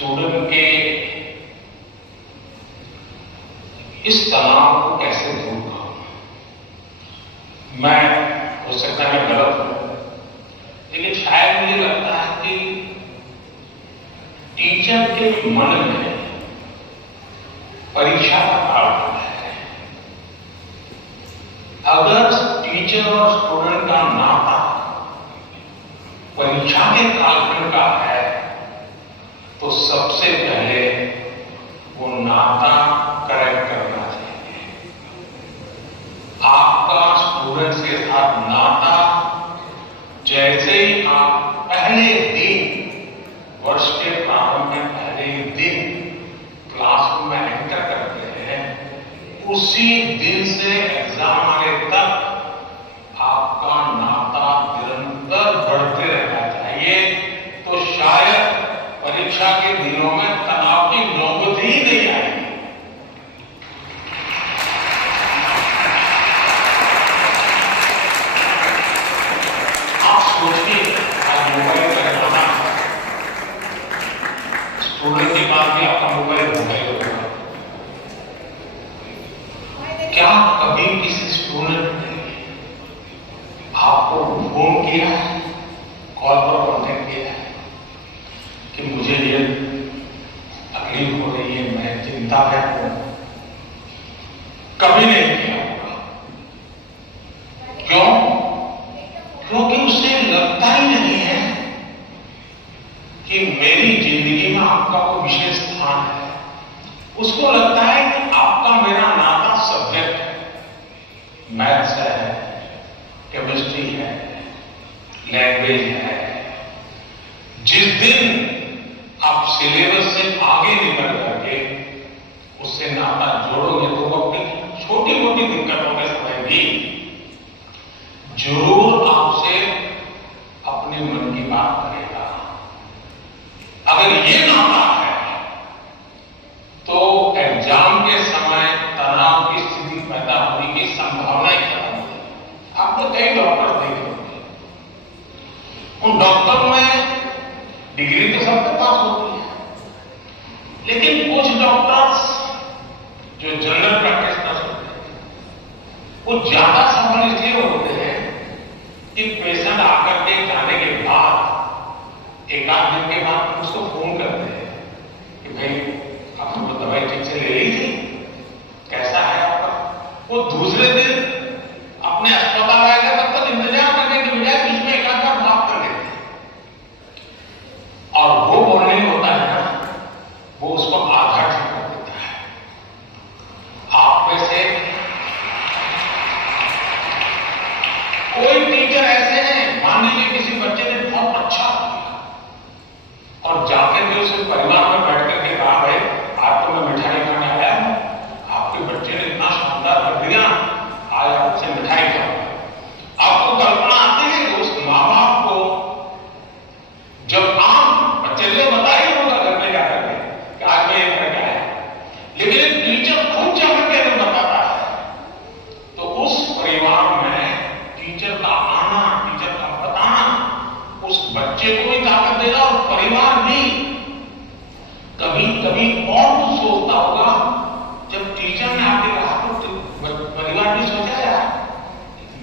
स्टूडेंट के इस तनाव को कैसे दूर करूं। मैं हो सकता है मैं गलत हूं, लेकिन शायद मुझे लगता है कि टीचर के मन में परीक्षा का कालखंड है। अगर टीचर और स्टूडेंट का नाता परीक्षा के कालखंड का है, तो सबसे पहले वो नाता करेक्ट करना चाहिए। आपका स्टूडेंट के साथ नाता जैसे ही आप पहले दिन, वर्ष के प्रारंभ में पहले दिन क्लासरूम में एंटर करते हैं, उसी दिन से एग्जाम आने तक आपका नाता निरंतर बढ़ते रहना चाहिए। तो शायद परीक्षा के दिनों में तनाव की नौबत ही नहीं आएगी। आप सोचिए, आज मोबाइल का जमाना, स्टूडेंट के पास भी आपका मोबाइल होगा। क्या कभी किसी स्टूडेंट ने आपको फोन किया है, कॉल पर कांटेक्ट किया है कि मुझे ये तकलीफ हो रही है, मैं चिंता में हूं? कभी नहीं किया होगा। क्यों? क्योंकि उसे लगता ही नहीं है कि मेरी जिंदगी में आपका कोई विशेष स्थान है। उसको लगता है कि आपका मेरा नाता सब्जेक्ट है, मैथ्स है, केमिस्ट्री है, लैंग्वेज है। जिस दिन आप सिलेबस से आगे निकल करके उससे नाता जोड़ोगे तो वो अपनी छोटी मोटी दिक्कतों के समय भी जरूर आपसे अपने मन की बात करेगा। अगर ये नाता है तो एग्जाम के समय तनाव की स्थिति पैदा होने की संभावना ही खत्म होगी। आपने कई डॉक्टर देखे होंगे, उन डॉक्टरों में डिग्री तो सबके पास होती है, लेकिन कुछ डॉक्टर्स जो जनरल प्रैक्टिशनर्स होते हैं वो ज्यादा सफल इसलिए होते हैं कि पेशेंट आकर के जाने के बाद एक आध दिन के बाद उसको फोन करते हैं कि भाई आपने वो दवाई ठीक से ले ली थी, कैसा है आपका? वो दूसरे दिन अपने अस्पताल आएगा तब तक इंतजार करने के बजाय बीच में एक आध बार बात कर लेते हैं, और वो वार्निंग होता है ना, वो उसको आधा ठीक कर देता है। आप में से कोई टीचर ऐसे हैं, मान लीजिए किसी बच्चे ने बहुत अच्छा किया और जाकर के उसके परिवार में बैठ करके कहा, भाई आज तो मैं मिठाई खाने आया हूं, आपके बच्चे ने इतना शानदार कर दिया, आज आपसे मिठाई खाऊंगा। आपको कल्पना आती है कि उस माँ बाप को जब आप बच्चे ने बताया होगा घर में जाकर के कि आज मैं ये करके आया, लेकिन एक टीचर खुद जाकर के अगर बताता है तो उस परिवार में टीचर का आना, टीचर का बताना उस बच्चे को भी ताकत देगा और परिवार भी कभी कभी और कुछ सोचता होगा। जब टीचर ने आके कहा तो परिवार भी सोचा यार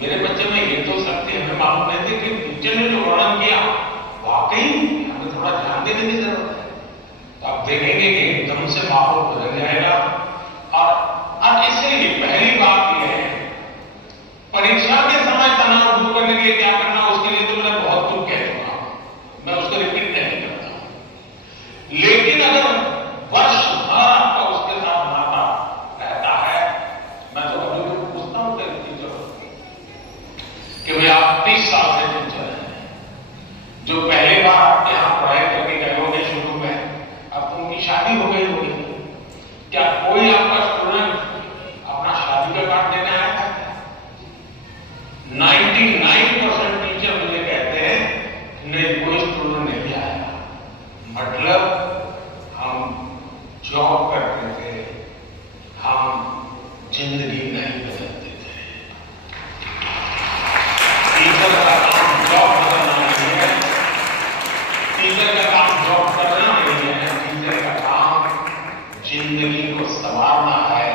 मेरे बच्चे में ये तो शक्ति हमें मालूम नहीं थी कि टीचर ने जो वर्णन किया वाकई हमें थोड़ा ध्यान देने की जरूरत है। तो आप देखेंगे कि एकदम से माहौल बदल जाएगा। और अब इसलिए पहली बात यह है, परीक्षा के समय तनाव दूर करने के लिए क्या करना, उसके लिए तो मैं बहुत कुछ कह चुका हूं, मैं उसको रिपीट नहीं करता। लेकिन अगर वर्ष भर आपका उसके साथ नाता रहता है, मैं तो अभी भी पूछता हूं टीचर कि भाई आप 30 साल से टीचर हैं, जो पहली बार आपके यहां पढ़ाई करके गए होंगे शुरू में, अब तो उनकी शादी हो गई होगी, क्या कोई आपका स्टूडेंट अपना शादी का कार्ड देने आया था? 99% टीचर मुझे कहते हैं नहीं, कोई स्टूडेंट नहीं आया। मतलब हम जॉब करते थे, हम जिंदगी नहीं बदलते थे। टीचर का काम जॉब बदलना नहीं है, टीचर का काम जॉब करना नहीं है, टीचर जिंदगी को संवारना है,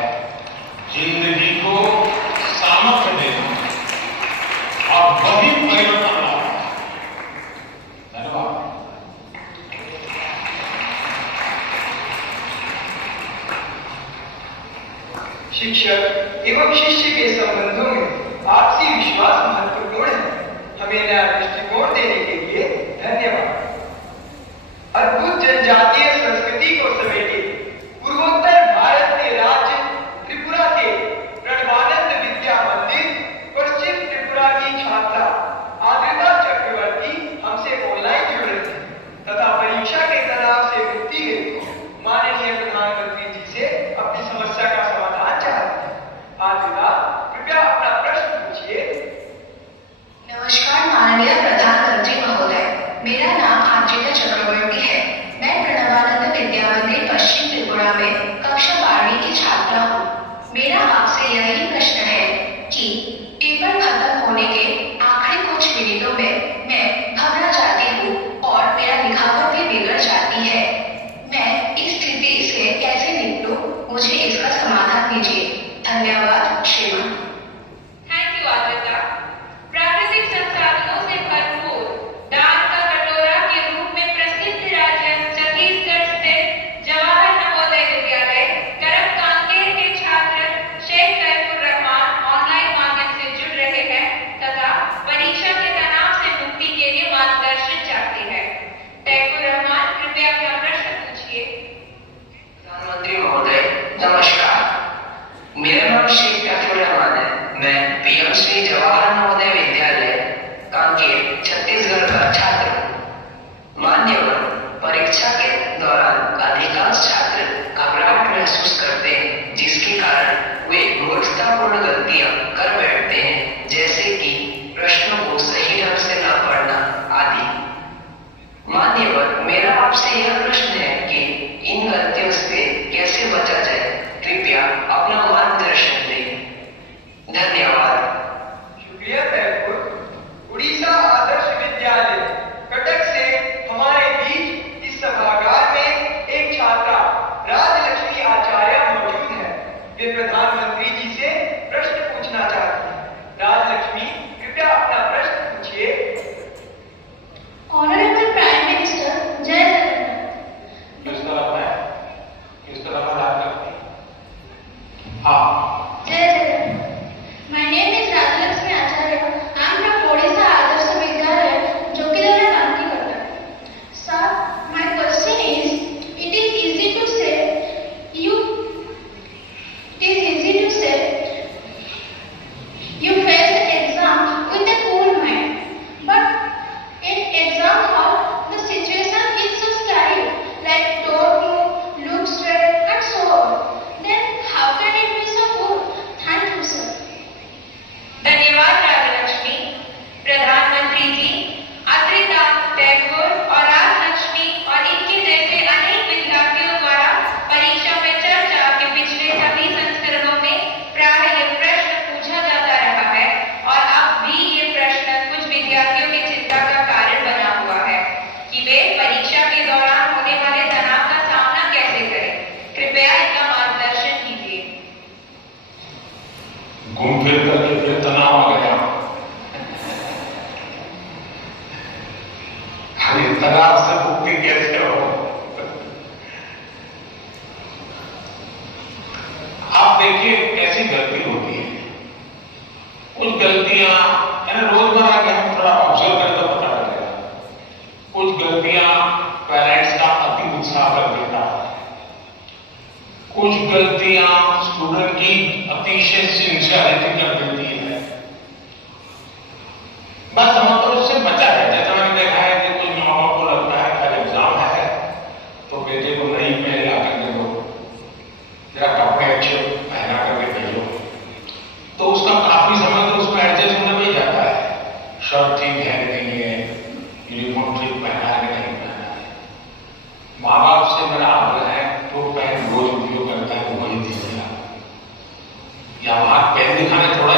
जिंदगी को सामर्थ्य देना और वही परिवर्तन लाना है। धन्यवाद। शिक्षक एवं शिष्य के संबंधों में आपसी विश्वास महत्वपूर्ण है। हमें नया दृष्टिकोण देने के लिए धन्यवाद। अद्भुत जनजातीय संस्कृति को समेटे पूर्वोत्तर भारत के राज्य त्रिपुरा के प्रणवानंद विद्या मंदिर पश्चिम त्रिपुरा की छात्रा आद्रिता चक्रवर्ती हमसे ऑनलाइन जुड़ रही है तथा परीक्षा के तनाव से मुक्ति हेतु माननीय प्रधानमंत्री जी से अपनी समस्या का समाधान चाहती है। आद्रिता, कृपया अपना प्रश्न पूछिए। नमस्कार माननीय प्रधानमंत्री महोदय, मेरा नाम आद्रिता चक्रवर्ती है। मैं प्रणवानंद विद्या मंदिर पश्चिम त्रिपुरा में कक्षा 12वीं की छात्रा हूँ। मेरा आपसे यही प्रश्न है कि पेपर खत्म होने के आखिरी कुछ मिनटों में मैं घबरा जाती हूँ और मेरा लिखावट भी बिगड़ जाती है। मैं इस स्थिति से कैसे निपटूं? मुझे इसका समाधान दीजिए। धन्यवाद श्रीमान। Thank you Aditya. प्राकृतिक संसाधनों से भरपूर दान का कटोरा के रूप में प्रसिद्ध राज्य छत्तीसगढ़ स्थित जवाहर नवोदय विद्यालय करम कांकेर के छात्र शेख तैफुर रहमान ऑनलाइन माध्यम से जुड़ रहे हैं तथा परीक्षा के तनाव से मुक्ति के लिए मार्गदर्शन चाहते हैं। तैफुर रहमान, कृपया अपना प्रश्न पूछिए। प्रधानमंत्री महोदय नमस्कार, मेरा नाम शेख तैफुर रहमान है। मैं पीएम श्री जवाहर नवोदय विद्यालय कांकेर छत्तीसगढ़ का छात्र हूँ। मान्यवर, परीक्षा के दौरान अधिकांश छात्र घबराहट महसूस करते हैं जिसके कारण वे मूर्खतापूर्ण गलतियां कर बैठते हैं, जैसे कि प्रश्नों को सही ढंग से न पढ़ना आदि। मान्यवर, मेरा आपसे यह प्रश्न है कि इन गलतियों से कैसे बचा जाए। कृपया अपना मार्गदर्शन दें। धन्यवाद। शुक्रिया तैफुर। उड़ीसा आदर्श विद्यालय कटक से हमारे बीच इस सभागार में एक छात्रा राजलक्ष्मी आचार्य मौजूद है। वे प्रधानमंत्री जी से प्रश्न पूछना चाहती हैं। राजलक्ष्मी, कृपया अपना प्रश्न पूछिए। ऑनरेबल प्राइम मिनिस्टर, जय जगन्नाथ। किस तरफ है, किस तरफ बात करते हैं? हाँ, जय Jagannath. My name is Rajalakshmi Acharya. I am from Odisha Adarsh Vidyalaya, Jokilala, Kanti. Sir, my question is, it is easy to say you face the exam with a cool mind, but in exam hall the situation is so scary, like don't move, look straight and so on. Then how can it be so cool? Thank you, sir. धन्यवाद राजलक्ष्मी। प्रधानमंत्री जी, अद्रिता, तैफुर और राजलक्ष्मी और इनके जैसे अनेक विद्यार्थियों द्वारा परीक्षा पे चर्चा के पिछले सभी संस्करणों में प्रायः ये प्रश्न पूछा जाता रहा है और अब भी ये प्रश्न कुछ विद्यार्थियों की चिंता का कारण बना हुआ है कि वे परीक्षा के दौरान होने वाले तनाव का सामना कैसे करें। कृपया इनका मार्गदर्शन कीजिए। घूम फिर करके फिर तनाव आ गया। अरे तनाव से मुक्ति कैसे हो? आप देखिए कैसी गलती होती है। कुछ गलतियां रोजमर्रा के हम थोड़ा ऑब्जर्व करें तो पता लगेगा। कुछ गलतियां पेरेंट्स का अति उत्साह कर देता है, कुछ गलतियां स्टूडेंट की अतिशय सिंसियरिटी कर देती है। बस हम तो उससे बचा है। जैसा मैंने देखा है कि कोई माँ बाप को लगता है कल एग्जाम है तो बेटे को नई पेन ला कर दे दो, जरा कपड़े अच्छे पहना करके भेजो, तो उसका काफी समय तो उसमें एडजस्ट होने में ही जाता है। शर्ट ठीक है कि नहीं है, यूनिफॉर्म ठीक पहना है कि नहीं पहना है। माँ बाप से मेरा आग्रह है तो पेन रोज उपयोग करता है वही दीजिए। या वहां पेन दिखाने थोड़ा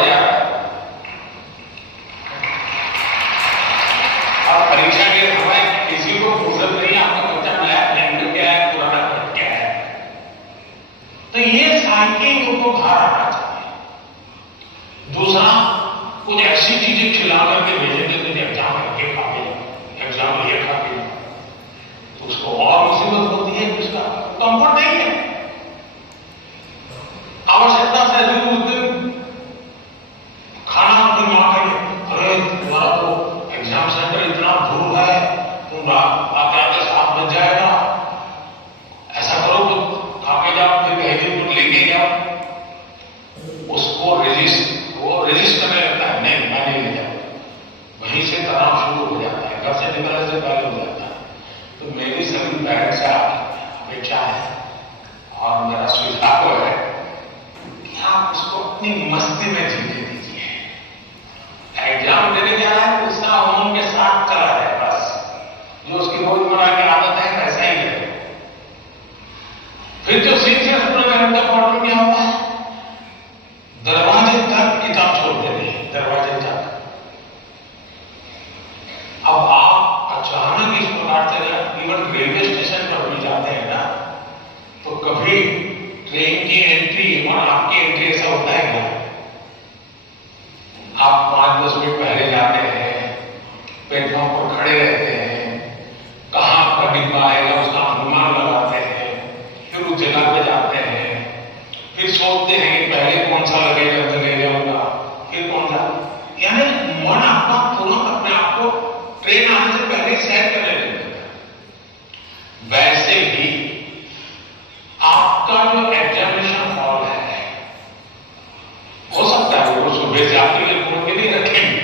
खाएंगे उनको बाहर आना चाहिए। दूसरा, कुछ ऐसी चीजें खिला करके भेजेंगे तो एग्जाम ये खा के जाओ, एग्जाम ये खा के जाओ, तो उसको और मुसीबत होती है कि उसका कंफर्ट नहीं है। आवश्यकता से अधिक उस दिन खाना अपनी मां कहे, अरे तुम्हारा तो एग्जाम सेंटर इतना दूर है, तुम आते आते 7 बज जाएगा, ऐसा करो तो खा के जाओ, फिर कहीं दिन कुछ लेके जाओ। उसको रेजिस्ट करने लगता है, नहीं मैं नहीं ले जाऊँ। वहीं से तनाव शुरू हो जाता है, घर से निकलने से पहले हो जाता है। तो मेरी सभी पेरेंट्स से अपेक्षा है और मेरा सुझाव है कि आप उसको अपनी मस्ती में जीने दीजिए। एग्जाम देने जा रहा है तो उसका उम्र के साथ चला जाए, बस जो उसकी रोजमर्रा की आदत है वैसा ही है। फिर जो सीनियर स्टूडेंट का प्रॉब्लम क्या होता है, दरवाजे तक किताब छोड़ देते हैं, दरवाजे तक। अब आप अचानक इस प्रकार से इवन रेलवे स्टेशन पर भी जाते हैं ना, तो कभी ट्रेन की एंट्री और आपकी एंट्री ऐसा होता है क्या? आप 5-10 मिनट पहले जाते हैं, प्लेटफॉर्म पर खड़े रहते हैं, कहां आपका डिब्बा आएगा उसका अनुमान लगाते हैं, फिर उस जगह पे जाते हैं, फिर सोचते हैं कि पहले कौन सा लगेगा तो ले जाऊंगा, फिर कौन सा, यानी मन आपका तुरंत अपने आप को ट्रेन आने से पहले सेट करने लगता है। वैसे ही आपका जो एग्जामिनेशन हॉल है, हो सकता है वो सुबह से आपके लिए खोल के नहीं रखेंगे,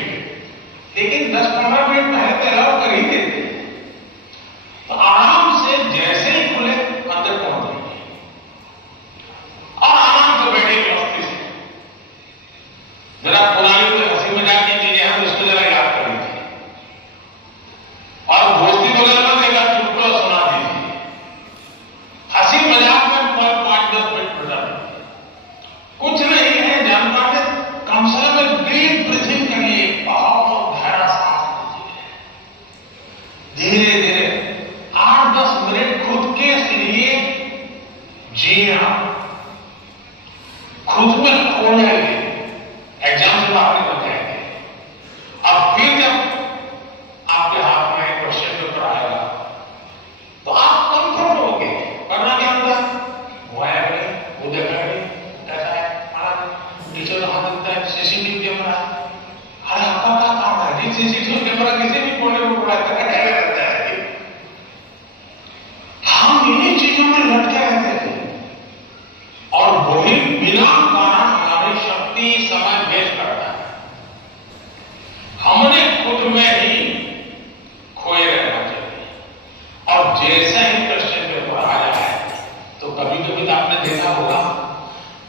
लेकिन 10-15 मिनट पहले अलाउ कर ही देते, तो आराम से जैसे ही खुले अंदर पहुंच जाएंगे और आराम से बैठेंगे मस्ती से। जरा पुरानी कोई हंसी मजाक की चीजें हैं तो उसको जरा याद कर लीजिए और दोस्ती वगैरह में एक चुटकुला सुना दीजिए। हंसी मजाक में 5-10 मिनट बिता दीजिए, कुछ नहीं है जानता है, कम से कम डीप ब्रीथिंग करिए, बहुत गहरा सांस लीजिए, धीरे धीरे 8-10 मिनट खुद के लिए जीना, खुद में खो जाएंगे, एग्जाम से बाहर निकल जाएंगे। अब फिर जब आपके हाथ में क्वेश्चन पेपर आएगा तो आप कंफर्ट होंगे। करना क्या होगा, वो है वो देखा नहीं कैसा है, टीचर वहां देखता है सीसीटीवी कैमरा, अरे आपका क्या काम है जी, सीसीटीवी कैमरा किसी भी कोने में पड़ा रहता है। हम इन्हीं चीजों में लटके रहते हैं और वही बिना कारण हमारी शक्ति समय वेस्ट करता है। हमने खुद में ही खोए रहना चाहिए और जैसे ही क्वेश्चन पेपर आया है तो कभी कभी तो आपने देखा होगा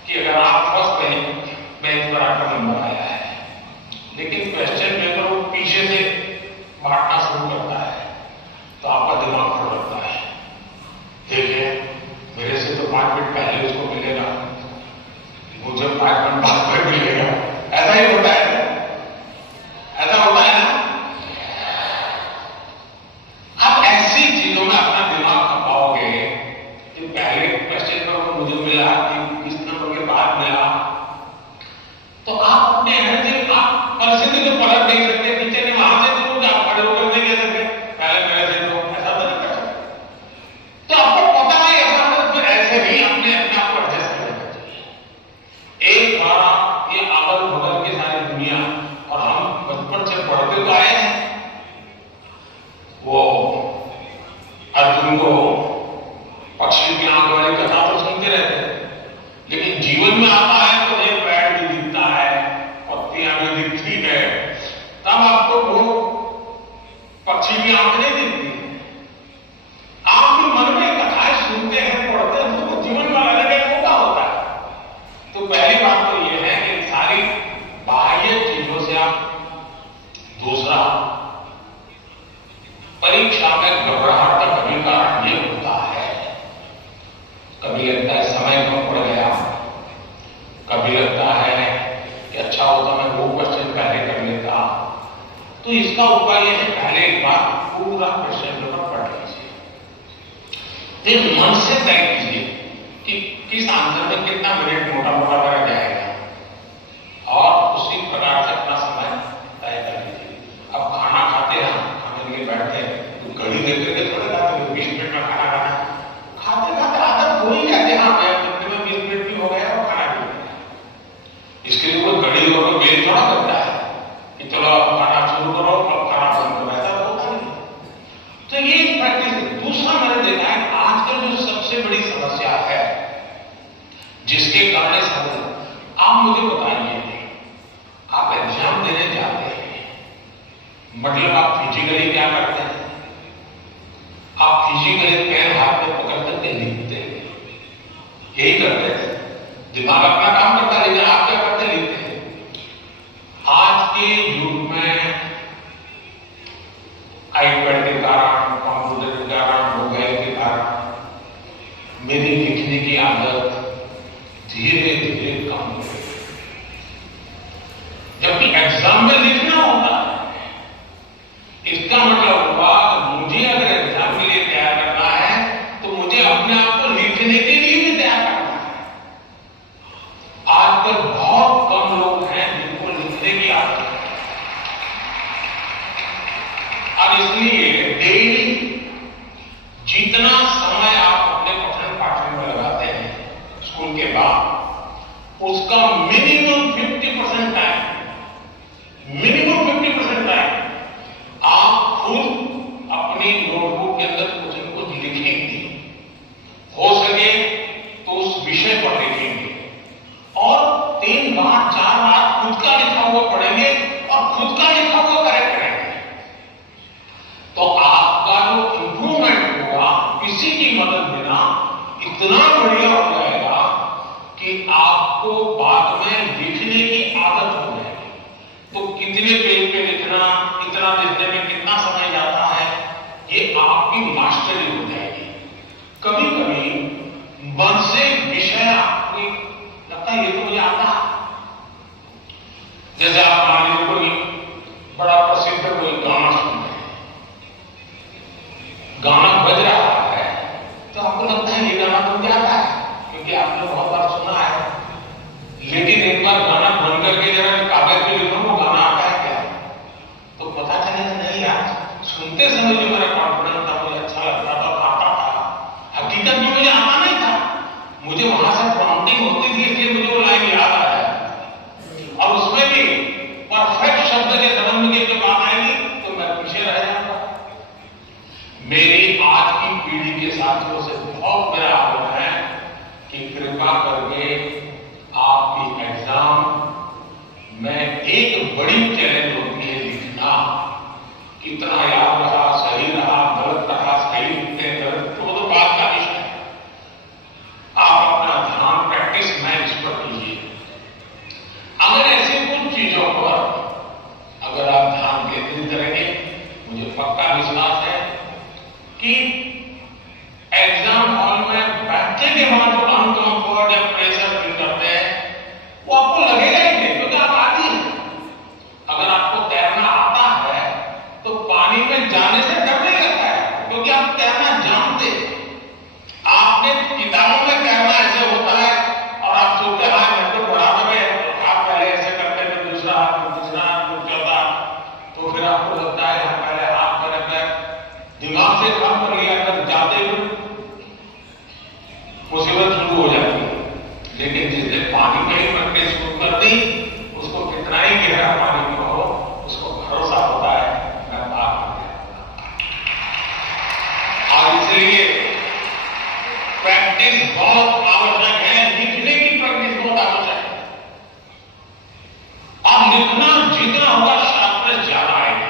कि अगर आप फर्स्ट बेंच पर आपका नंबर आया है, लेकिन क्वेश्चन पेपर वो पीछे से बांटना शुरू करता है तो आपका दिमाग फटकता है, देखिए मेरे से तो 5 मिनट पहले उसको मिलेगा, मुझे 5 मिनट बाद में मिलेगा। ऐसा ही होता है, ऐसा होता है ना। आप ऐसी चीजों में अपना दिमाग खपाओगे कि पहले क्वेश्चन पर मुझे मिला कि इस नंबर के बाद मिला, तो आप अपने एनर्जी आप परिस्थिति को पलट नहीं सकते, टीचर ने वहां से तो आप खड़े होकर नहीं कह सकते पहले मेरे से तो ऐसा तो नहीं कर सकते। तो आपको पता नहीं ऐसा, फिर ऐसे भी अपने आप को एडजस्ट करना चाहिए। एक बार ये अगल बगल की सारी दुनिया, और हम बचपन से पढ़ते तो आए हैं, वो अर्जुन को पक्षी की आंख वाली कथा तो सुनते रहते, लेकिन जीवन में आता है तो एक पेड़ भी दिखता है, पत्तियां भी दिखती है, तब आपको वो पक्षी की आंख नहीं दिखती। आप भी मन में कथाएं सुनते हैं, पढ़ते हैं, तो जीवन में अलग अलग मौका होता है। तो पहली बात तो यह है कि सारी बाह्य चीजों से आप, दूसरा परीक्षा में घबराहट का कभी कारण ये होता है, कभी लगता है समय कम पड़ गया, कभी लगता है कि अच्छा होता मैं वो क्वेश्चन पहले कर लेता। तो इसका उपाय यह है, पहले एक बार पूरा क्वेश्चन पेपर पढ़ लीजिए, फिर मन से तय कीजिए कि किस आंसर में कितना मिनट मोटा मोटा करा जाएगा और उसी प्रकार से अपना समय तय कर लीजिए। अब खाना खाते हैं, खाने के लिए बैठते हैं तो घड़ी देख करके थोड़े खाते हैं 20 मिनट में खाना खाना, खाते खाते आदत हो ही जाती है। हाँ मैं 20 मिनट भी हो गया और खाना भी हो गया। इसके लिए कोई घड़ी और बेल थोड़ा करता है कि चलो अब खाना शुरू करो अब खाना बंद करो, ऐसा होता नहीं। तो ये प्रैक्टिस। दूसरा मैंने देखा है आजकल जो सबसे बड़ी समस्या है जिसके कारण आप मुझे बताइए, आप एग्जाम देने जाते हैं, मतलब आप फिजिकली क्या करते हैं? आप फिजिकली पेन हाथ में पकड़ करके लिखते हैं, यही करते हैं। दिमाग अपना काम करता है लेकिन आप क्या करते हैं? लिखते हैं। आज के युग में आईपैड के कारण, कंप्यूटर के कारण, मोबाइल के कारण मेरी लिखने की आदत धीरे धीरे कम हो गई। जबकि एग्जाम में लिखना होता है, इसका मतलब हुआ मुझे अगर एग्जाम के लिए तैयार करना है तो मुझे अपने आप को लिखने के लिए भी तैयार करना है। आजकल बहुत कम लोग हैं जिनको लिखने की आदत है और इसलिए डेली जितना समय आप अपने पठन पाठन में लगाते हैं स्कूल के बाद, उसका मिनिमम 50% टाइम आप खुद अपनी नोटबुक के अंदर कुछ न कुछ लिखेंगे। हो सके तो उस विषय पर लिखेंगे और 3 बार 4 बार खुद का लिखा हुआ पढ़ेंगे और खुद का लिखा हुआ करेक्ट करेंगे। तो आपका जो इंप्रूवमेंट होगा किसी की मदद बिना इतना बढ़िया हो जाएगा कि आपको बाद में लिखने की आदत हो जाएगी। तो कितने पेज पे लिखना, इतना लिखने में कितना समय जाता है, ये आपकी मास्टरी हो जाएगी। कभी कभी मन से विषय आपको लगता है ये तो मुझे आता है। जैसे आप मान लीजिए कोई बड़ा प्रसिद्ध कोई गाना सुन रहे हैं, गाना बज रहा है तो आपको लगता है ये गाना तो मुझे आता है क्योंकि आपने बहुत बार सुना है। लेकिन एक बार गाना बन करके जरा कागज पे लिखो वो गाना आता है क्या, तो पता चलेगा नहीं यार, सुनते समय जो मेरा कॉन्फिडेंस था, मुझे अच्छा लगता था, आता था, हकीकत में मुझे आता नहीं था। मुझे वहां से प्रॉम्प्टिंग होती थी इसलिए मुझे वो लाइन याद आ जाए और उसमें भी परफेक्ट शब्द के संबंध की जब बात आएगी तो मैं पीछे रह जाऊंगा। मेरी आज की पीढ़ी के साथियों से बहुत मेरा आग्रह है कि कृपा करके आपकी एग्जाम में एक बड़ी चैलेंज होती है लिखना। कितना याद रहा, सही रहा, गलत रहा, सही लिखते गलत, तो वो तो बात का विषय है। आप अपना ध्यान प्रैक्टिस में इस पर कीजिए। अगर ऐसी कुछ चीजों पर अगर आप ध्यान केंद्रित करेंगे, मुझे पक्का विश्वास है कि एग्जाम हॉल में बैठने के बाद जो अनकंफर्ट या प्रेशर फील करते हैं वो आपको लगेगा ही नहीं क्योंकि आप आती हैं। अगर आपको तैरना आता है तो पानी में जाने से डर नहीं लगता है क्योंकि आप तैरना जानते हैं। आपने किताबों में तैरना ऐसे होता है और आप सोचते हैं मैं तो बड़ा में आप पहले ऐसे करते थे, दूसरा हाथ चौथा, तो फिर आपको लगता है हम पहले हाथ पर दिमाग से काम कर लिया कर जाते हुए मुसीबत शुरू हो जाती है। लेकिन जिसने पानी में ही प्रैक्टिस शुरू कर दी उसको कितना ही गहरा पानी में हो उसको भरोसा होता है मैं पार कर गया। और इसलिए प्रैक्टिस बहुत आवश्यक है, लिखने की प्रैक्टिस बहुत आवश्यक है। और लिखना जितना होगा शार्पनेस ज्यादा आएगी,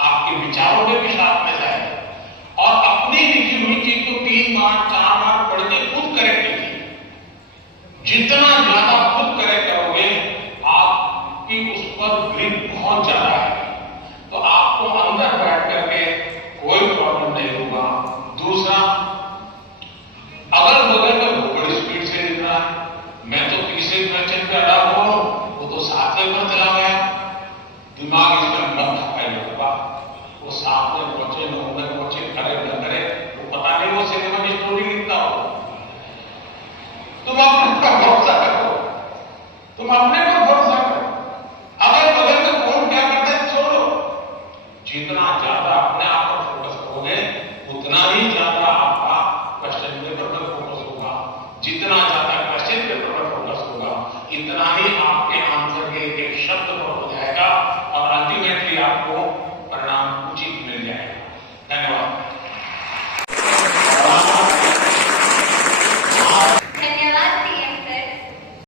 आपके विचारों में भी शार्पनेस आएगी और अपनी लिखी हुई चीज को 3 बार 4 बार पढ़ के खुद करेक्ट कीजिए। जितना ज्यादा खुद करेक्ट करोगे आपकी उस पर ग्रिप बहुत ज्यादा है, तो आपको अंदर बैठ करके कोई प्रॉब्लम नहीं होगा। दूसरा, अगल बगल में बड़ी स्पीड से लिख रहा है, मैं तो तीसरे क्वेश्चन पे अड़ा हुआ हूं, वो तो 7वें पर चला गया, दिमाग इसमें मत खपाइए बाबा। वो 7वें पहुंचे 9वें पहुंचे करे न करे वो पता नहीं वो सिनेमा की स्टोरी लिखता हो। तुम अपने पर भरोसा करो, तुम अपने पर भरोसा करो। अगर बगल में कौन क्या करता है छोड़ो। जितना ज्यादा अपने आप पर फोकस करोगे उतना ही ज्यादा आपका क्वेश्चन पेपर पर फोकस होगा। जितना ज्यादा क्वेश्चन पेपर पर फोकस होगा इतना